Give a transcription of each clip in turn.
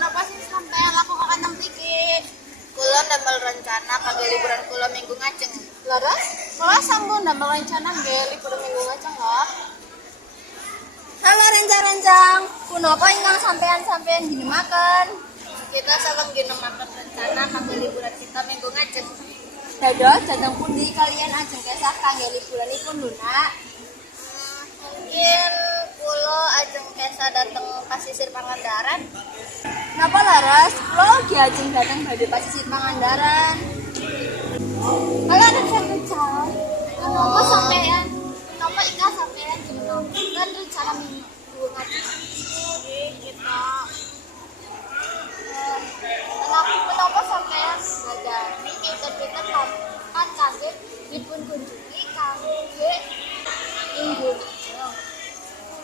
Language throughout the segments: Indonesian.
napa sih sampean aku makan mriki? Kula ndamel rencana kangge liburan kula minggu ngajeng. Laras, kula sampun ndamel rencana nggih liburan minggu ngajeng kok. Halo rencang-rencang, punapa ingkang sampean ginemaken? Kita salam ginemaken rencana kangge liburan kita minggu ngajeng. Dados dhateng pundi kalian ajeng kesah kangge liburanipun lho, Nak? Mungkin kula ajeng kesah dateng pasisir Pangandaran. Napa Laras? Kula ugi ajeng dateng badhe pasisir Pangandaran. Halo rencang-rencang, napa sampean? Napa ingkang sampean ginemaken rencana minggu ngajeng? Nggih, kita menapa sampean ngadani pinter-pinter kan kangge dipun kunjungi kangge minggu ngajeng.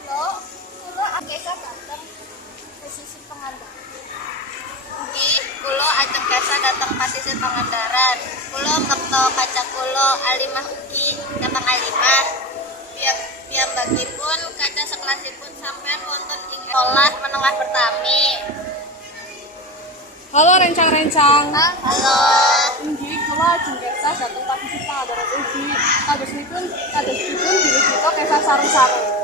Kula akeh dateng pasisir Pangandaran. Nggih, kula ajeng kesa dateng pasisir Pangandaran. Kula mekto kaca kula alimah ugi dateng alimah. Piyambakipun kaca sekelasipun sampean wonten ing sekolah menengah pertami. Halo rencang-rencang. Halo. Inggih kula ajeng kesah dhateng pasisir Pangandaran ugi. Kados dipun bilih kita kesah sareng-sareng.